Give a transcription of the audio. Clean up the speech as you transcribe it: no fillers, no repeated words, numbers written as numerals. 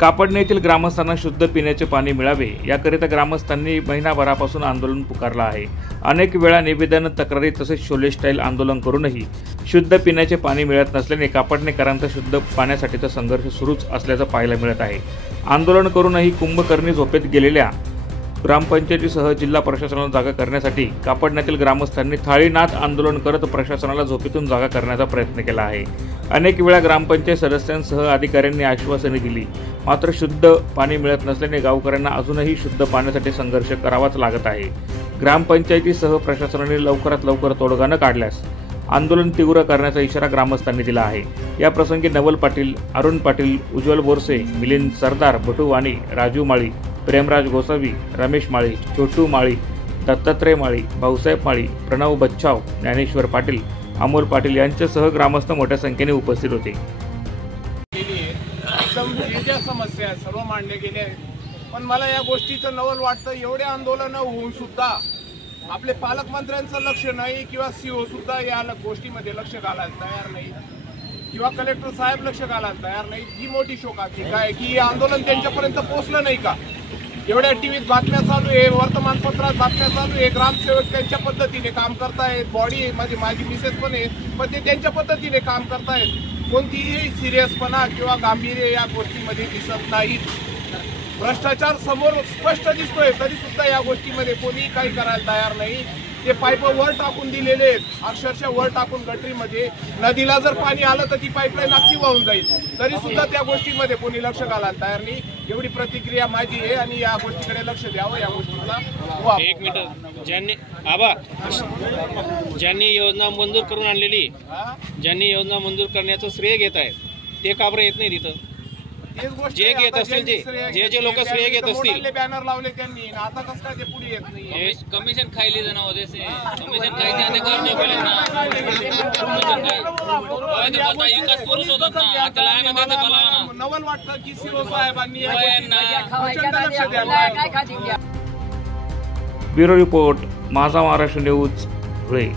कापडणे येथील ग्रामस्थांना शुद्ध पिण्याचे पाणी मिळावे याकरिता ग्रामस्थांनी महिनाभरापासून आंदोलन पुकारलं आहे। अनेक वेळा निवेदन, तक्रारी तसेच शोले स्टाईल आंदोलन करूनही शुद्ध पिण्याचे पाणी मिळत नसल्याने कापडणेकरांचा शुद्ध पाण्यासाठीचा संघर्ष सुरूच असल्याचं पाहायला मिळत आहे। आंदोलन करूनही कुंभकर्णी झोपेत गेलेल्या ग्रामपंचायतीसह जिल्हा प्रशासनाला जागा करण्यासाठी कापडण्यातील ग्रामस्थांनी थाळीनाद आंदोलन करत प्रशासनाला झोपेतून जागा करण्याचा प्रयत्न केला आहे। अनेक वेळा ग्रामपंचायत सदस्यांसह अधिकाऱ्यांनी आश्वासने दिली, मात्र शुद्ध पाणी मिळत नसल्याने गावकऱ्यांना अजूनही शुद्ध पाण्यासाठी संघर्ष करावाच लागत आहे। ग्रामपंचायतीसह प्रशासनाने लवकरात लवकर तोडगा न काढल्यास आंदोलन तीव्र करण्याचा इशारा ग्रामस्थांनी दिला आहे। या प्रसंगी नवल पाटील, अरुण पाटील, उज्ज्वल बोरसे, मिलिंद सरदार, बटू वाणी, राजू माळी, प्रेमराज गोसावी, रमेश माळी, छोटू माळी, दत्तात्रय माळी, भाऊसाहेब माळी, प्रणव बच्छाव, ज्ञानेश्वर पाटील, अमोल पाटील यांच्यासह ग्रामस्थ मोठ्या संख्येने उपस्थित होते। एकदम ज्या समस्या सर्व मांडले गेले आहेत, पण मला या गोष्टीचं नवल वाटतं, एवढे आंदोलन होऊन सुद्धा आपले पालकमंत्र्यांचं लक्ष नाही किंवा सीओ सुद्धा या गोष्टीमध्ये लक्ष घालायला तयार नाही किंवा कलेक्टर साहेब लक्ष घालायला तयार नाही। ही मोठी शोकाची काय की हे आंदोलन त्यांच्यापर्यंत पोहोचलं नाही का? एवढ्या टीव्हीत बातम्या चालू आहे, वर्तमानपत्रात बातम्या चालू आहे, ग्रामसेवक त्यांच्या पद्धतीने काम करतायत, बॉडी माझी मिसेस पण आहे, पण ते त्यांच्या पद्धतीने काम करतायत। कोणतीही सिरियसपणा किंवा गांभीर्य या गोष्टीमध्ये दिसत नाहीत। भ्रष्टाचार समोर स्पष्ट दिसतोय, तरी सुद्धा या गोष्टीमध्ये कोणी काही करायला तयार नाही। ते पाईप वर टाकून दिलेले आहेत, अक्षरशः वर टाकून गटरीमध्ये, नदीला जर पाणी आलं तर ती पाईपलाईन नक्की वाहून जाईल, तरी सुद्धा त्या गोष्टीमध्ये कोणी लक्ष घालायला तयार नाही। एवढी प्रतिक्रिया माझी आहे आणि या गोष्टीकडे लक्ष द्यावं। या गोष्टीचा एक मिनिट, ज्यांनी योजना मंजूर करून आणलेली, ज्यांनी योजना मंजूर करण्याचं श्रेय घेत आहेत ते का बरं येत नाही तिथं? जे घेत असतील जे लोक श्रेय घेत असतील, बॅनर लावले त्यांनी, आता कसं काय ते पुढे येत नाही? कमीशन खाई जना होते से कमीशन खाई त्याने करणे पहिले ना विकास पुरुष होतात ना, आता लायना देते बोलावा ना। नवल वाटतं की सीओ साहेबांनी ब्युरो रिपोर्ट, माझा महाराष्ट्र न्यूज, धुळे।